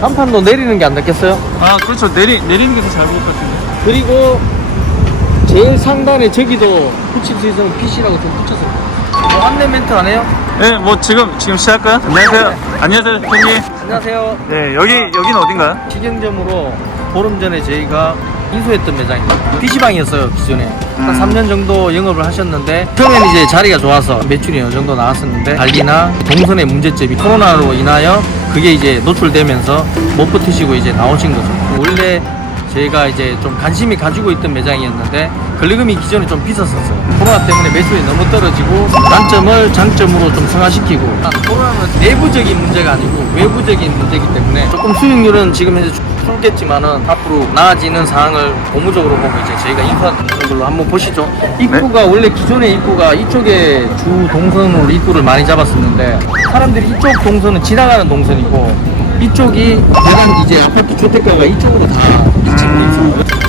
간판도 내리는 게 안 낫겠어요? 아 그렇죠 내리, 내리는 게 더 잘 보일 것 같은데 그리고 제일 상단에 저기도 붙일 수 있으면 PC라고 좀 붙였어요. 뭐 안내 멘트 안 해요? 네뭐 지금 지금 시작할까요? 안녕하세요 안녕하세요 형님 안녕하세요. 네 여기 여기는 어딘가요? 식경점으로 보름 전에 저희가 인수했던 매장입니다. PC방이었어요, 기존에. 한 음. 3년 정도 영업을 하셨는데, 처음에는 이제 자리가 좋아서 매출이 어느 정도 나왔었는데, 관리나 동선의 문제점이 코로나로 인하여 그게 이제 노출되면서 못 버티시고 이제 나오신 거죠. 원래 저희가 이제 좀 관심이 가지고 있던 매장이었는데, 권리금이 기존에 좀 비쌌었어요. 코로나 때문에 매출이 너무 떨어지고, 단점을 장점으로 좀 승화시키고, 아, 코로나는 내부적인 문제가 아니고 외부적인 문제이기 때문에 조금 수익률은 지금 현재 줄겠지만은 앞으로 나아지는 상황을 고무적으로 보고 이제 저희가 인수하는 걸로 한번 보시죠. 입구가 원래 기존의 입구가 이쪽에 주 동선으로 입구를 많이 잡았었는데 사람들이 이쪽 동선은 지나가는 동선이고 이쪽이 대단 이제 아파트 주택가가 이쪽으로 다.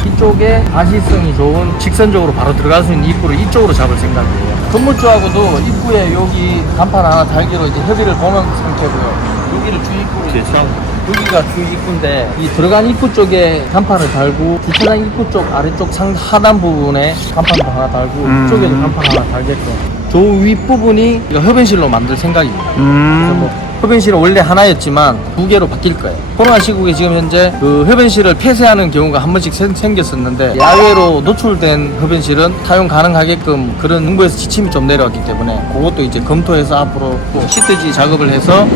이쪽에 가시성이 좋은 직선적으로 바로 들어갈 수 있는 입구를 이쪽으로 잡을 생각이에요. 건물주하고도 입구에 여기 간판 하나 달기로 이제 협의를 보는 상태고요. 여기를 주 입구로 그렇죠. 여기가 주 입구인데 이 들어간 입구 쪽에 간판을 달고 주차장 입구 쪽 아래쪽 상 하단 부분에 간판도 하나 달고 음. 이쪽에도 간판 하나 달게끔 저 윗부분이 이거 흡연실로 만들 생각입니다. 그래서 뭐음 흡연실은 원래 하나였지만 두 개로 바뀔 거예요. 코로나 시국에 지금 현재 그 흡연실을 폐쇄하는 경우가 한 번씩 생- 생겼었는데 야외로 노출된 흡연실은 사용 가능하게끔 그런 정부에서 지침이 좀 내려왔기 때문에 그것도 이제 검토해서 앞으로 또 시트지 작업을 해서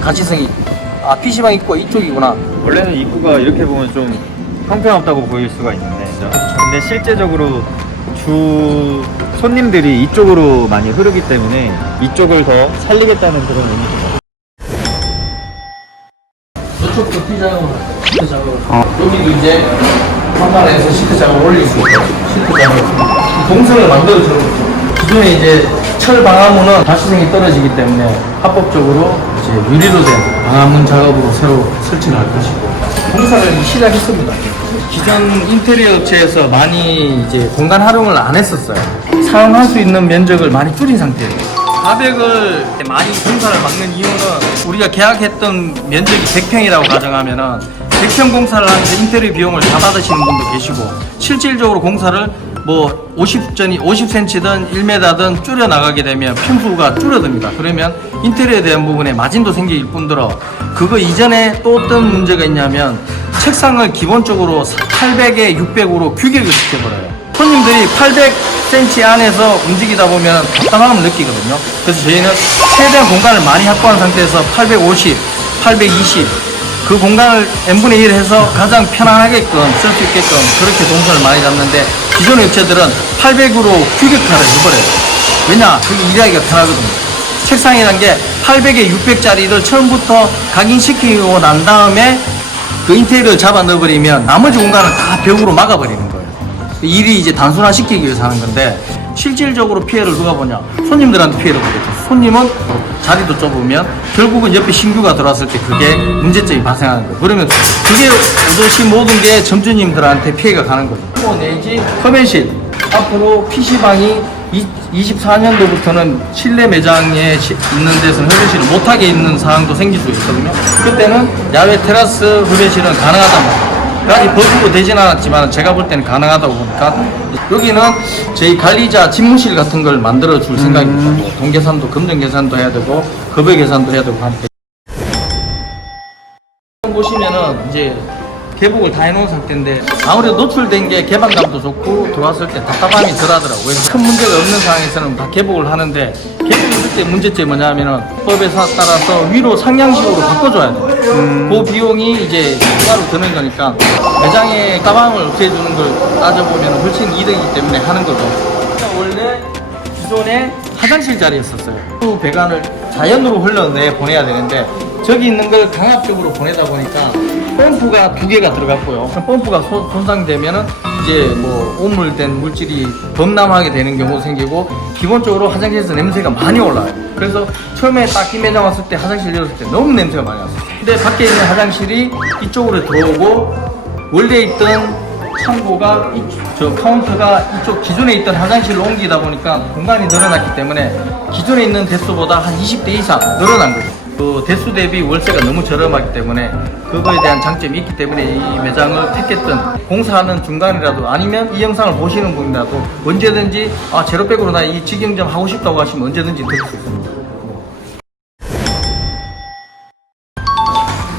가시성이 아 PC방 있고 이쪽이구나. 원래는 입구가 이렇게 보면 좀 형편없다고 보일 수가 있는데 근데 실제적으로 주 손님들이 이쪽으로 많이 흐르기 때문에 이쪽을 더 살리겠다는 그런 의미입니다. 저쪽도 피 작업을 할거요 시트 작업을. 여기도 이제 한판에서 시트 작업을 올릴 수 있고 시트 작업. 이 동선을 만들어 주는 거죠. 기존에 이제 철 방화문은 가시성이 떨어지기 때문에 합법적으로 이제 유리로 된 방화문 작업으로 새로 설치를 할 것이고 공사를 시작했습니다. 기존 인테리어 업체에서 많이 이제 공간 활용을 안 했었어요. 사용할 수 있는 면적을 많이 줄인 상태예요. 400을 많이 공사를 막는 이유는 우리가 계약했던 면적이 100평이라고 가정하면은 100평 공사를 하면서 인테리어 비용을 다 받으시는 분도 계시고 실질적으로 공사를 뭐 50전이 50cm든 1m든 줄여 나가게 되면 평수가 줄어듭니다. 그러면 인테리어에 대한 부분에 마진도 생길 뿐더러 그거 이전에 또 어떤 문제가 있냐면 책상을 기본적으로 800에 600으로 규격을 시켜버려요. 손님들이 800cm 안에서 움직이다 보면 답답함을 느끼거든요. 그래서 저희는 최대한 공간을 많이 확보한 상태에서 850, 820, 그 공간을 n분의 1 해서 가장 편안하게끔 쓸 수 있게끔 그렇게 동선을 많이 잡는데 기존의 업체들은 800으로 규격화를 해버려요. 왜냐? 그게 일하기가 편하거든요. 책상이란 게 800에 600짜리를 처음부터 각인시키고 난 다음에 그 인테리어를 잡아 넣어버리면 나머지 공간을 다 벽으로 막아버리는 거예요. 일이 이제 단순화시키기 위해서 하는 건데 실질적으로 피해를 누가 보냐? 손님들한테 피해를 보겠죠. 손님은 자리도 좁으면 결국은 옆에 신규가 들어왔을 때 그게 문제점이 발생하는 거예요. 그러면 그게 오롯이 모든 게 점주님들한테 피해가 가는 거죠. 뭐 내지 흡연실 앞으로 PC방이 24년도부터는 실내 매장에 시- 있는 데서는 흡연실을 못하게 있는 상황도 생길 수 있거든요. 그때는 야외 테라스 흡연실은 가능하단 말이에요. 아직 법으로 되진 않았지만 제가 볼 때는 가능하다고 보니까 여기는 저희 관리자 집무실 같은 걸 만들어 줄 생각입니다. 뭐돈 계산도 금전 계산도 해야 되고 급여 계산도 해야 되고 하니까 보시면은 이제 개복을 다 해놓은 상태인데 아무래도 노출된 게 개방감도 좋고 들어왔을 때 답답함이 덜하더라고요. 큰 문제가 없는 상황에서는 다 개복을 하는데 개복을 때 문제점이 뭐냐면은 법에 따라서 위로 상향식으로 바꿔줘야 돼요. 그 비용이 이제 추가로 드는 거니까 매장에 가방을 없애주는 걸 따져보면 훨씬 이득이기 때문에 하는 거죠. 원래 기존에 화장실 자리였었어요. 그 배관을 자연으로 흘러내 보내야 되는데 저기 있는 걸 강압적으로 보내다 보니까 펌프가 두 개가 들어갔고요. 그 펌프가 소- 손상되면은 이제 뭐 오물된 물질이 범람하게 되는 경우도 생기고 기본적으로 화장실에서 냄새가 많이 올라요. 그래서 처음에 딱이 매장 왔을 때 화장실 열었을 때 너무 냄새가 많이 났어요. 근데 밖에 있는 화장실이 이쪽으로 들어오고 원래 있던 창고가 이쪽, 저 카운터가 이쪽 기존에 있던 화장실로 옮기다 보니까 공간이 늘어났기 때문에 기존에 있는 대수보다 한 20대 이상 늘어난 거죠. 그 대수 대비 월세가 너무 저렴하기 때문에 그거에 대한 장점이 있기 때문에 이 매장을 택했던 공사하는 중간이라도 아니면 이 영상을 보시는 분이라도 언제든지 아 제로백으로 나 이 직영점 하고 싶다고 하시면 언제든지 들을 수 있습니다.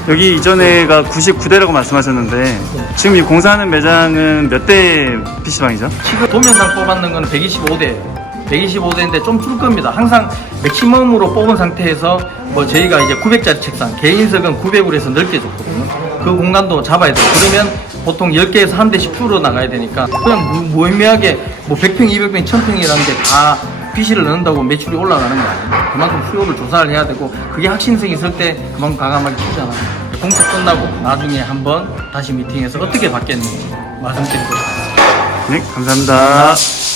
여기 이전에가 99대라고 말씀하셨는데 지금 이 공사하는 매장은 몇 대 PC방이죠? 지금 도면상 뽑았는 건 125대. 125대인데 좀 줄 겁니다. 항상 맥시멈으로 뽑은 상태에서 뭐 저희가 이제 900짜리 책상, 개인석은 900으로 해서 넓게 줬거든요. 그 공간도 잡아야 돼요. 그러면 보통 10개에서 한 대씩 줄어 나가야 되니까 그냥 무- 무의미하게 뭐 100평, 200평, 1000평이라는 게 다 PC를 넣는다고 매출이 올라가는 거 아니에요. 그만큼 수요를 조사를 해야 되고 그게 확신성이 있을 때 그만큼 과감하게 치잖아요. 공사 끝나고 나중에 한번 다시 미팅해서 어떻게 바뀌었는지 말씀드리도록 하겠습니다. 네, 감사합니다.